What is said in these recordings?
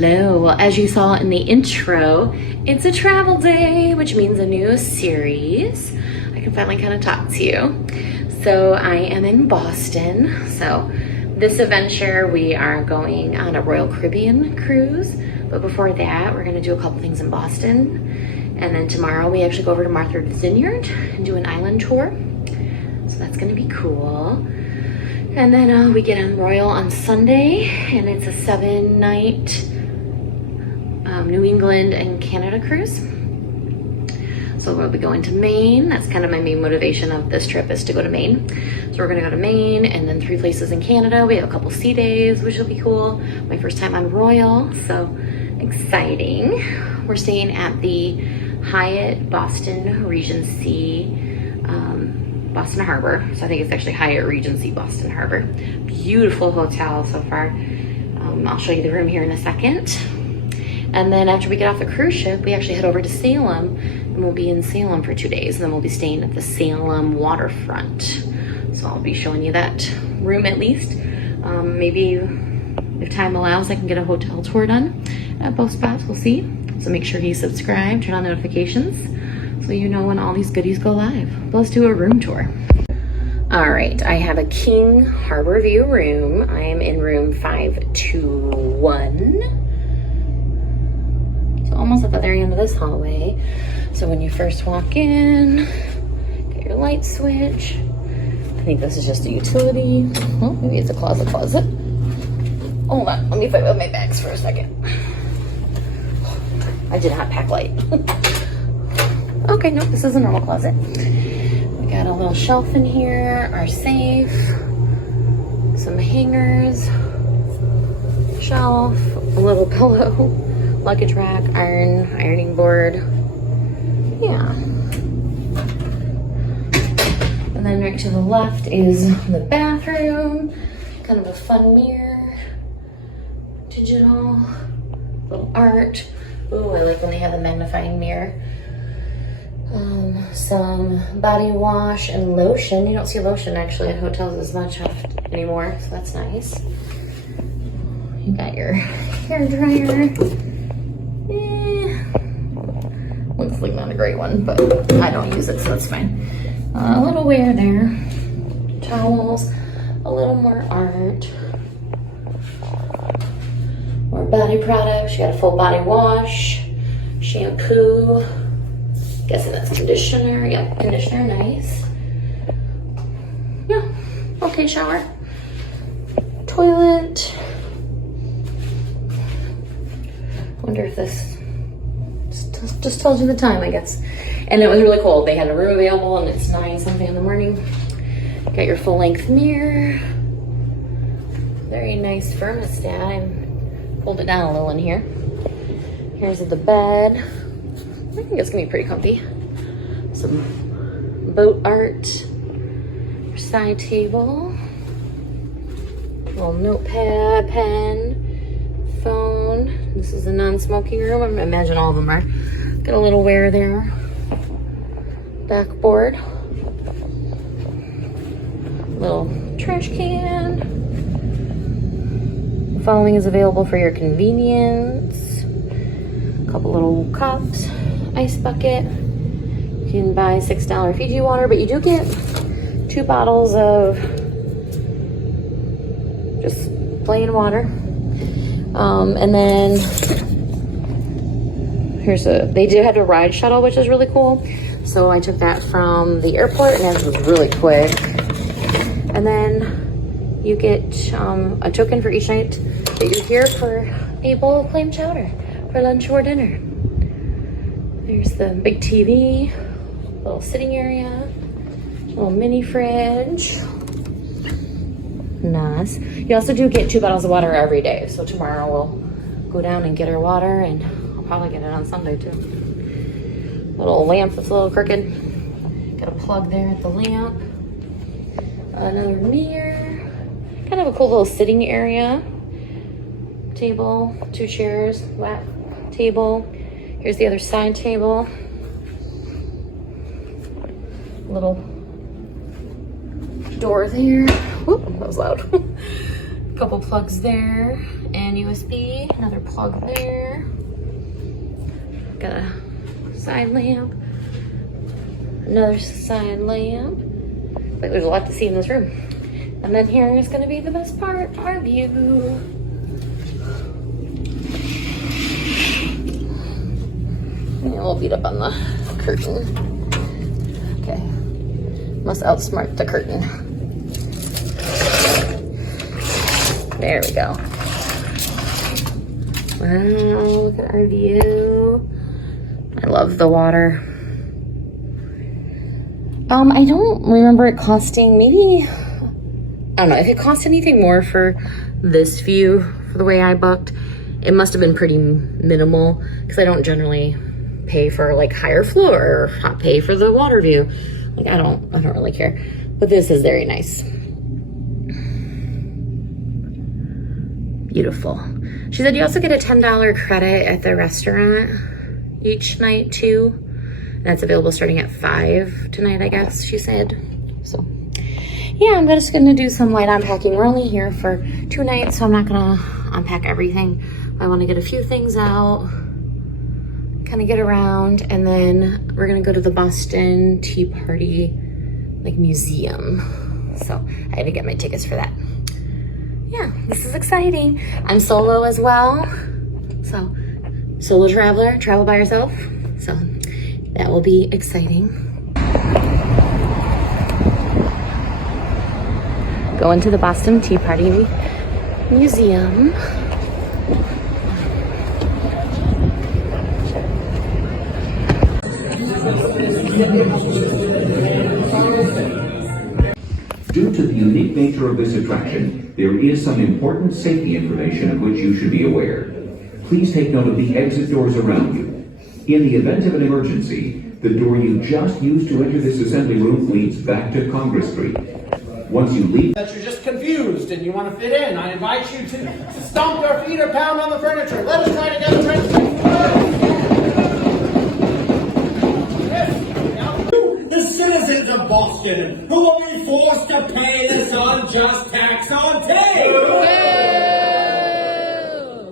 Hello, well, as you saw in the intro, it's a travel day, which means a new series. I can finally kind of talk to you. So I am in Boston. So this adventure, we are going on a Royal Caribbean cruise. But before that, we're gonna do a couple things in Boston. And then tomorrow we actually go over to Martha's Vineyard and do an island tour. So that's gonna be cool. And then we get on Royal on Sunday, and it's a 7-night New England and Canada cruise. So we'll be going to Maine. That's kind of my main motivation of this trip, is to go to Maine. So we're gonna go to Maine and then 3 places in Canada. We have a couple sea days, which will be cool. My first time on Royal, so exciting. We're staying at the Hyatt Boston Regency Boston Harbor. So I think it's actually Hyatt Regency Boston Harbor. Beautiful hotel so far. I'll show you the room here in a second. And then after we get off the cruise ship, we actually head over to Salem, and we'll be in Salem for 2 days. And then we'll be staying at the Salem waterfront. So I'll be showing you that room at least. Maybe if time allows, I can get a hotel tour done at both spots, we'll see. So make sure you subscribe, turn on notifications, so you know when all these goodies go live. But let's do a room tour. All right, I have a King Harbor View room. I am in room 521. So almost at the very end of this hallway. So when you first walk in, get your light switch. I think this is just a utility. Well, maybe it's a closet. Hold on, let me fight with my bags for a second. I did not pack light. Okay, no, this is a normal closet. We got a little shelf in here, our safe, some hangers, shelf, a little pillow, luggage rack, ironing board. Yeah. And then right to the left is the bathroom. Kind of a fun mirror. Digital, little art. Ooh, I like when they have the magnifying mirror. Some body wash and lotion. You don't see lotion actually at hotels as much anymore, so that's nice. You got your hair dryer. Looks like not a great one, but I don't use it, so that's fine. A little wear there. Towels. A little more art. More body products. You got a full body wash, shampoo. Guessing that's conditioner. Yep, conditioner, nice. Yeah, okay, shower. Toilet. Wonder if this just tells you the time, I guess. And it was really cold. They had a room available, and it's 9-something in the morning. Got your full-length mirror. Very nice thermostat. I pulled it down a little in here. Here's the bed. I think it's gonna be pretty comfy. Some boat art, side table, little notepad, pen, phone. This is a non-smoking room. I imagine all of them are. Got a little wear there. Backboard. Little trash can. The following is available for your convenience. A couple little cups. Ice bucket. You can buy $6 Fiji water, but you do get 2 bottles of just plain water. And then they do have a ride shuttle, which is really cool. So I took that from the airport, and it was really quick. And then you get a token for each night that you're here for a bowl of clam chowder for lunch or dinner. There's the big TV, little sitting area, little mini fridge. Nice. You also do get 2 bottles of water every day. So tomorrow we'll go down and get our water, and I'll probably get it on Sunday too. Little lamp that's a little crooked. Got a plug there at the lamp. Another mirror. Kind of a cool little sitting area. Table, 2 chairs, lap table. Here's the other side table. Little door there. Whoop, that was loud. Couple plugs there. And and USB, another plug there. Got a side lamp, another side lamp. Like there's a lot to see in this room. And then here is gonna be the best part, our view. And a little beat up on the curtain. Okay, must outsmart the curtain. There we go. Wow, look at our view. I love the water. I don't remember it costing, maybe, I don't know, if it cost anything more for this view, for the way I booked, it must have been pretty minimal, because I don't generally pay for like higher floor or pay for the water view. Like I don't really care. But this is very nice. Beautiful. She said you also get a $10 credit at the restaurant each night too. And that's available starting at 5 tonight, I guess she said. So yeah, I'm just gonna do some light unpacking. We're only here for 2 nights, so I'm not gonna unpack everything. I wanna get a few things out, kind of get around, and then we're gonna go to the Boston Tea Party like museum. So I had to get my tickets for that. Yeah, this is exciting. I'm solo as well. So solo traveler, travel by yourself. So that will be exciting. Going to the Boston Tea Party Museum. Due to the unique nature of this attraction, there is some important safety information of which you should be aware. Please take note of the exit doors around you. In the event of an emergency, the door you just used to enter this assembly room leads back to Congress Street. Once you leave... That you're just confused and you want to fit in, I invite you to stomp your feet or pound on the furniture. Let us try together, friends. The citizens of Boston who will be forced to pay this unjust tax on tea.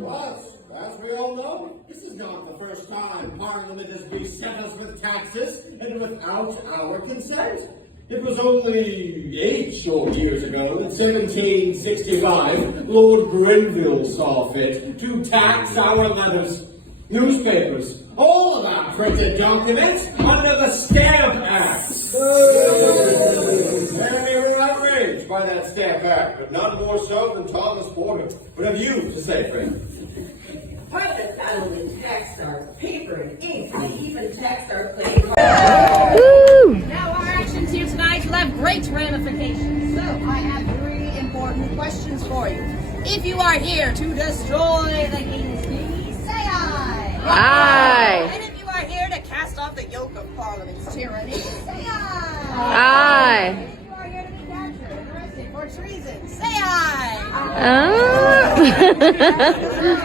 But, as we all know, this is not the first time Parliament has beset us with taxes and without our consent. It was only 8 short years ago, in 1765, Lord Grenville saw fit to tax our letters, newspapers, all of our printed documents under the Stamp Act. Many were outraged by that Stamp Act, but none more so than Thomas Porter. What have you to say, friend? Private government taxed our paper and ink. They even taxed our claim. Now our actions here tonight will have great ramifications. So I have 3 important questions for you. If you are here to destroy the king's tea, say aye. Aye. And if you are here to cast off the yoke of Parliament's tyranny, say aye. Aye. And if you are here to be captured and arrested for treason, say aye.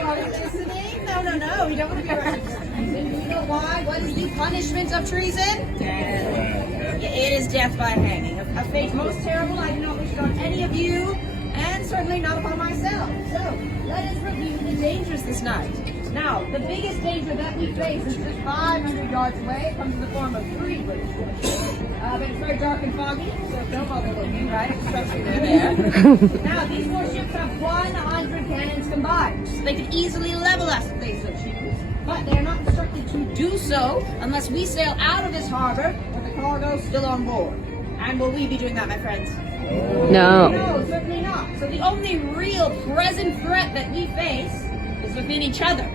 Are you listening? No. We don't want to be arrested for treason. You know why? What is the punishment of treason? Death. It is death by hanging. A fate most terrible I do not wish it on any of you, and certainly not upon myself. So, let us review the dangers this night. Now, the biggest danger that we face is just 500 yards away. It comes in the form of 3 British warships. But it's very dark and foggy, so don't bother looking, right? Especially they're there. Now, these warships have 100 cannons combined, so they could easily level us if they so choose. But they are not instructed to do so unless we sail out of this harbor with the cargo still on board. And will we be doing that, my friends? No. No, certainly not. So the only real present threat that we face is within each other.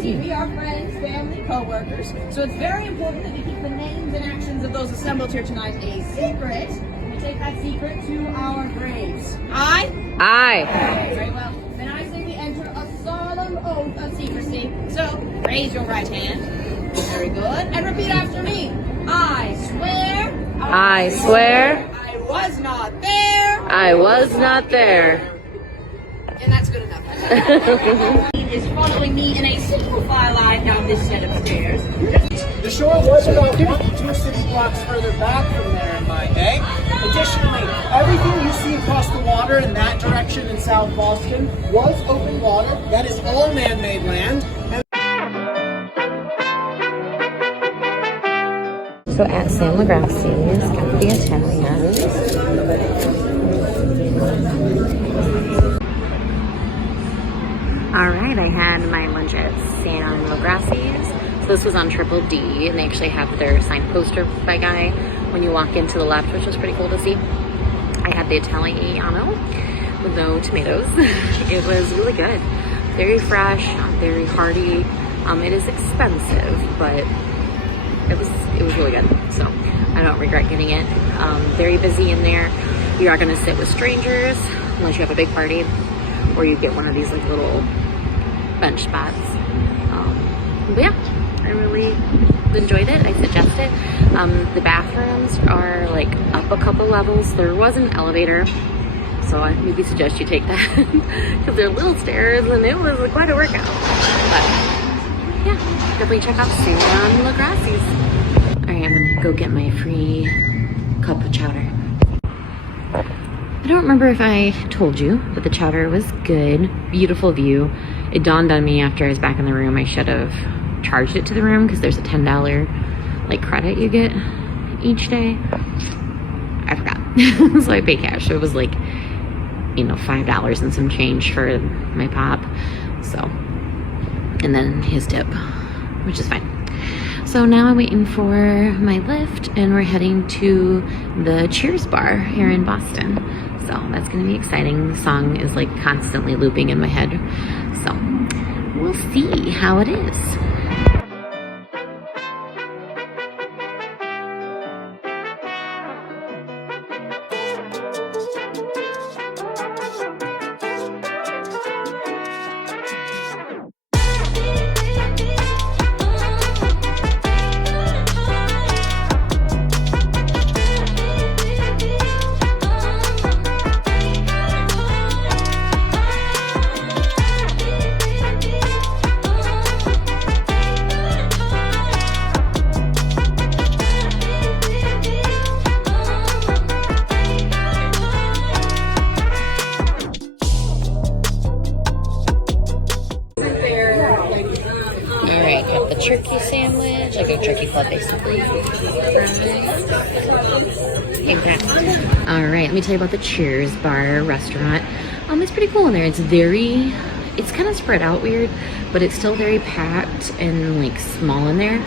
See, we are friends, family, co-workers, so it's very important that we keep the names and actions of those assembled here tonight a secret, and we take that secret to our graves. Aye? Aye. Very well. Then I say we enter a solemn oath of secrecy. So, raise your right hand. Very good. And repeat after me. I swear. I swear. I was not there. I was not there. And that's good enough. Is following me in a single file line down this set of stairs. The shore was about 1 to 2 city blocks further back from there in my day. Additionally, everything you see across the water in that direction in South Boston was open water. That is all man-made land. So at Sam Lagrassa's, got the Italiano. All right, I had my lunch at Sam Lagrassa's. So this was on Triple D, and they actually have their signed poster by Guy when you walk into the left, which was pretty cool to see. I had the Italiano with no tomatoes. It was really good. Very fresh, very hearty. It is expensive, but it was really good. So I don't regret getting it. Very busy in there. You are gonna sit with strangers unless you have a big party, or you get one of these like little bench spots. But yeah, I really enjoyed it. I suggest it. The bathrooms are like up a couple levels. There was an elevator, so I maybe suggest you take that because they're little stairs and it was quite a workout. But yeah, definitely check out Sam Lagrassa's. All right, I'm gonna go get my free cup of chowder. I don't remember if I told you, but the chowder was good. Beautiful view. It dawned on me after I was back in the room, I should have charged it to the room because there's a $10 like credit you get each day. I forgot. So I paid cash. So it was like, you know, $5 and some change for my pop. So, and then his tip, which is fine. So now I'm waiting for my lift and we're heading to the Cheers bar here in Boston. So that's gonna be exciting. The song is like constantly looping in my head. So we'll see how it is. Turkey sandwich, like a turkey club basically. All right, let me tell you about the Cheers bar restaurant. It's pretty cool in there. It's kind of spread out weird, but it's still very packed and like small in there.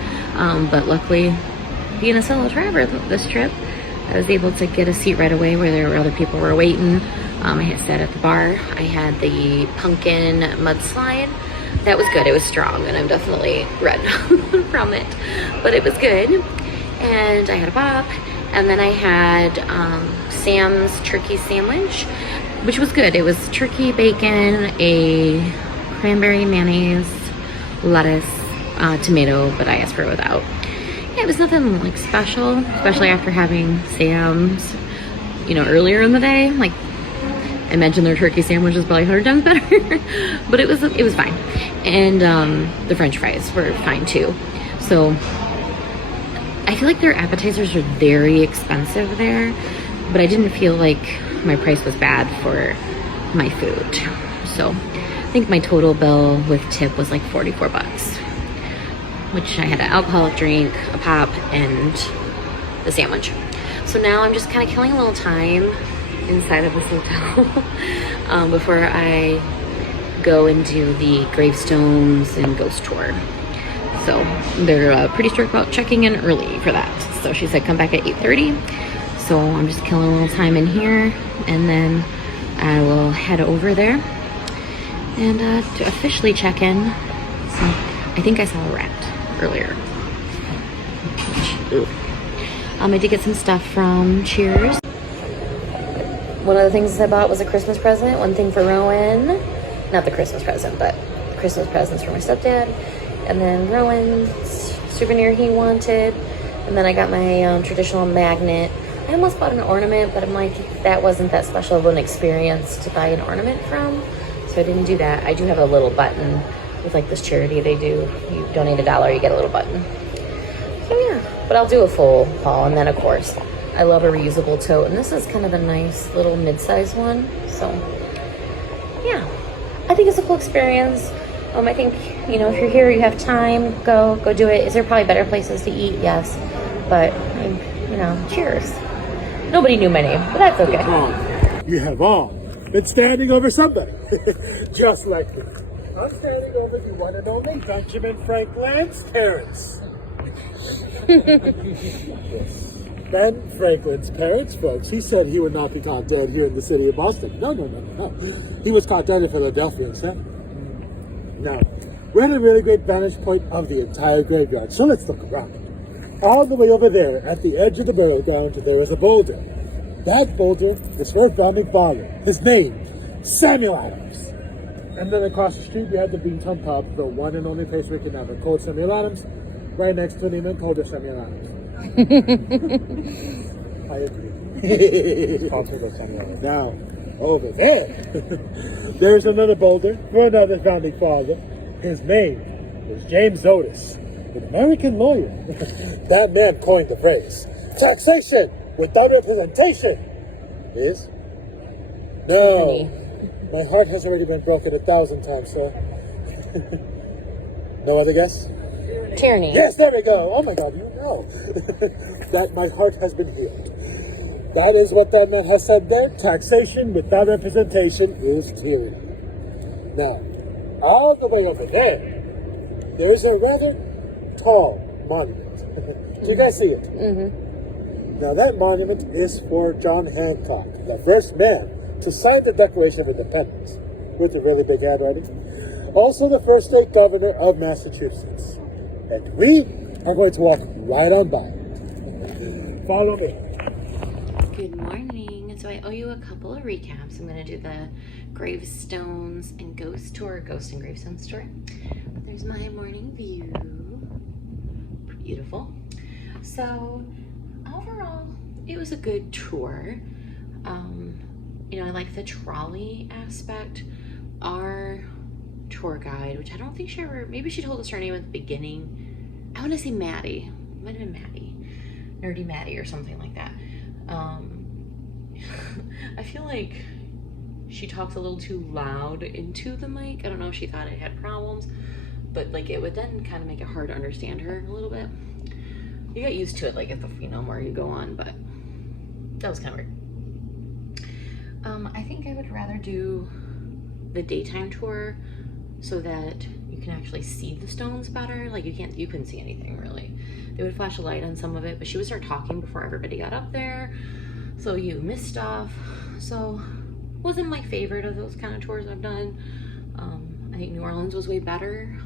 But luckily, being a solo traveler this trip, I was able to get a seat right away where there were other people were waiting. I had sat at the bar. I had the pumpkin mudslide. That was good. It was strong, and I'm definitely red from it, but it was good. And I had a bop, and then I had Sam's turkey sandwich, which was good. It was turkey, bacon, a cranberry mayonnaise, lettuce, tomato, but I asked for it without. Yeah, it was nothing like special, especially after having Sam's, you know, earlier in the day. Like, I imagine their turkey sandwich was probably 100 times better, but it was fine. And the French fries were fine too. So I feel like their appetizers are very expensive there, but I didn't feel like my price was bad for my food. So I think my total bill with tip was like 44 bucks, which I had an alcoholic drink, a pop, and the sandwich. So now I'm just kind of killing a little time inside of this hotel before I go and do the gravestones and ghost tour. So they're pretty strict about checking in early for that. So she said come back at 8:30. So I'm just killing a little time in here, and then I will head over there and to officially check in. So I think I saw a rat earlier. I did get some stuff from Cheers. One of the things I bought was a Christmas present. One thing for Rowan. Not the Christmas present, but Christmas presents for my stepdad. And then Rowan's souvenir he wanted. And then I got my traditional magnet. I almost bought an ornament, but I'm like, that wasn't that special of an experience to buy an ornament from. So I didn't do that. I do have a little button with like this charity they do. You donate $1, you get a little button. So yeah, but I'll do a full haul. And then of course, I love a reusable tote. And this is kind of a nice little mid-size one. So yeah, I think it's a cool experience. I think, you know, if you're here, you have time, go do it. Is there probably better places to eat? Yes. But, you know, cheers. Nobody knew my name, but that's okay. You have all been standing over somebody, just like me. I'm standing over the one and only Benjamin Franklin's parents. Yes. Ben Franklin's parents, folks, he said he would not be caught dead here in the city of Boston. No. He was caught dead in Philadelphia instead. Now, we're at a really great vantage point of the entire graveyard, so let's look around. All the way over there, at the edge of the burial ground, there is a boulder. That boulder is for a founding father. His name, Sam Lagrassa. And then across the street, we have the Beantown Pub, the one and only place where you can have a cold Samuel Adams, right next to an even colder Samuel Adams. I agree. Now, over there, there's another boulder for another founding father. His name is James Otis, an American lawyer. That man coined the phrase, taxation without representation is... No, my heart has already been broken 1,000 times, sir. No other guess? Tyranny. Yes, there we go. Oh my God, you know. That my heart has been healed. That is what that man has said there. Taxation without representation is tyranny. Now, all the way over there, there's a rather tall monument. Do you guys see it? Mm-hmm. Now, that monument is for John Hancock, the first man to sign the Declaration of Independence, with a really big handwriting. Also, the first state governor of Massachusetts. And we are going to walk right on by. Follow me. Good morning. So I owe you a couple of recaps. I'm going to do the gravestones and ghost tour, ghost and gravestones tour. There's my morning view. Beautiful. So overall, it was a good tour. You know, I like the trolley aspect. Our tour guide, which I don't think she ever, maybe she told us her name at the beginning. I want to say Maddie. It might have been Maddie. Nerdy Maddie or something like that. I feel like she talks a little too loud into the mic. I don't know if she thought it had problems, but like it would then kind of make it hard to understand her a little bit. You get used to it, like if the, you know, more you go on, but that was kind of weird. I think I would rather do the daytime tour so that you can actually see the stones better. Like you couldn't see anything really. They would flash a light on some of it, but she would start talking before everybody got up there, so you missed stuff. So wasn't my favorite of those kind of tours I've done. I think New Orleans was way better,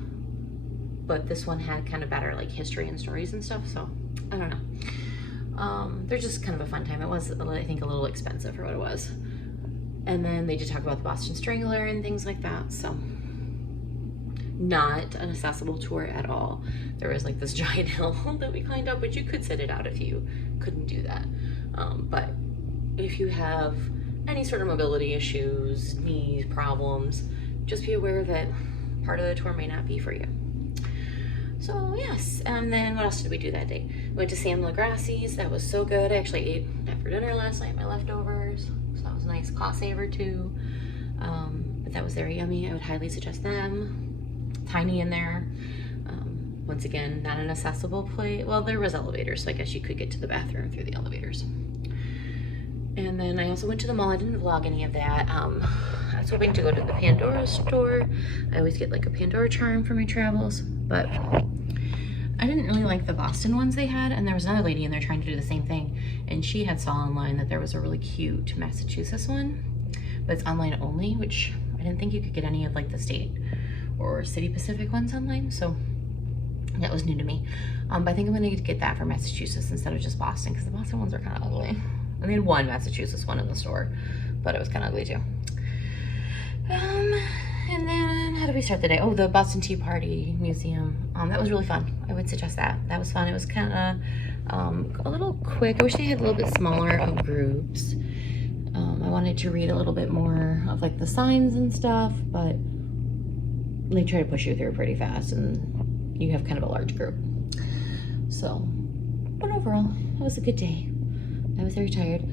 but this one had kind of better like history and stories and stuff, so I don't know. They're just kind of a fun time. It was, I think, a little expensive for what it was. And then they did talk about the Boston Strangler and things like that, so not an accessible tour at all. There was like this giant hill that we climbed up, but you could sit it out if you couldn't do that. But if you have any sort of mobility issues, knee problems, just be aware that part of the tour may not be for you. So yes, and then what else did we do that day? We went to Sam Lagrassa's. That was so good. I actually ate that for dinner last night, my leftovers. So that was a nice cost saver too. But that was very yummy. I would highly suggest them. Tiny in there. Once again, not an accessible place. Well, there was elevators, so I guess you could get to the bathroom through the elevators. And then I also went to the mall. I didn't vlog any of that. I was hoping to go to the Pandora store. I always get like a Pandora charm for my travels, but I didn't really like the Boston ones they had, and there was another lady in there trying to do the same thing, and she had saw online that there was a really cute Massachusetts one, but it's online only, which I didn't think you could get any of like the state or City Pacific ones online, so that was new to me. But I think I'm gonna get that for Massachusetts instead of just Boston, because the Boston ones are kind of ugly. And they had one Massachusetts one in the store, but it was kind of ugly too. And then how did we start the day? Oh, the Boston Tea Party Museum. That was really fun. I would suggest that. That was fun. It was kind of a little quick. I wish they had a little bit smaller of groups. I wanted to read a little bit more of like the signs and stuff, but they try to push you through pretty fast and you have kind of a large group. So So, but overall, it was a good day. I was very tired.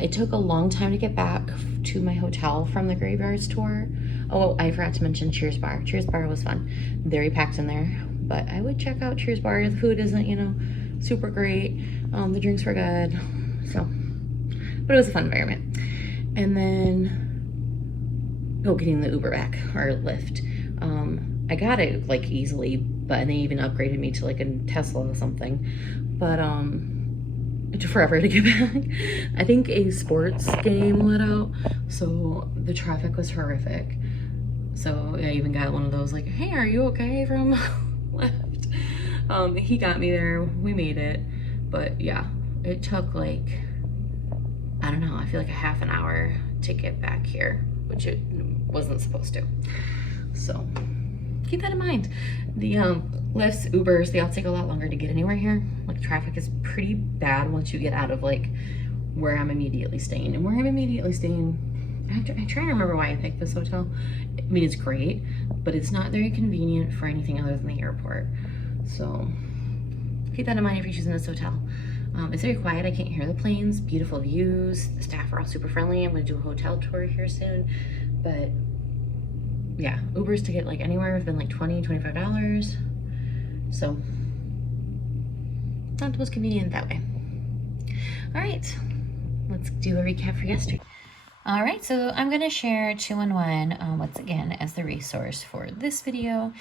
It took a long time to get back to my hotel from the graveyards tour. Oh, I forgot to mention Cheers Bar. Cheers Bar was fun. Very packed in there, but I would check out Cheers Bar. The food isn't, you know, super great. The drinks were good. So, but it was a fun environment. And then, getting the Uber back, or Lyft. I got it like easily, but they even upgraded me to like a Tesla or something. But it took forever to get back. I think a sports game let out, so the traffic was horrific. So I even got one of those like, hey, are you okay from Lyft? He got me there, we made it. But yeah, it took like, I don't know, I feel like a half an hour to get back here, which it wasn't supposed to. So keep that in mind. The Lyfts, Ubers, they all take a lot longer to get anywhere here. Like traffic is pretty bad once you get out of like where I'm immediately staying. And where I'm immediately staying, I'm trying to remember why I picked this hotel. I mean, it's great, but it's not very convenient for anything other than the airport. So keep that in mind if you're choosing this hotel. It's very quiet. I can't hear the planes. Beautiful views. The staff are all super friendly. I'm going to do a hotel tour here soon. But yeah, Ubers to get like anywhere have been like $20, $25. So not the most convenient that way. All right, let's do a recap for yesterday. All right, so I'm going to share 211 once again as the resource for this video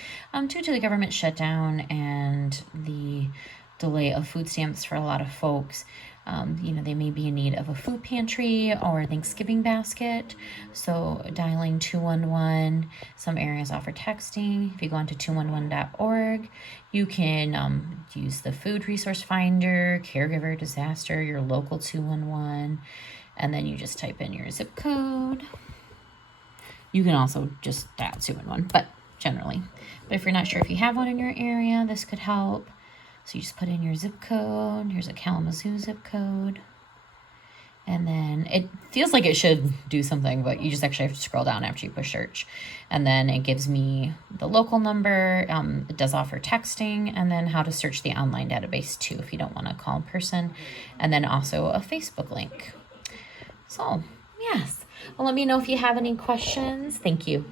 due to the government shutdown and the delay of food stamps for a lot of folks. You know, they may be in need of a food pantry or Thanksgiving basket. So dialing 211, some areas offer texting. If you go onto 211.org, you can use the food resource finder, caregiver, disaster, your local 211, and then you just type in your zip code. You can also just dial 211, but generally. But if you're not sure if you have one in your area, this could help. So you just put in your zip code. Here's a Kalamazoo zip code. And then it feels like it should do something, but you just actually have to scroll down after you push search. And then it gives me the local number. It does offer texting, and then how to search the online database too if you don't want to call in person. And then also a Facebook link. So, yes. Well, let me know if you have any questions. Thank you.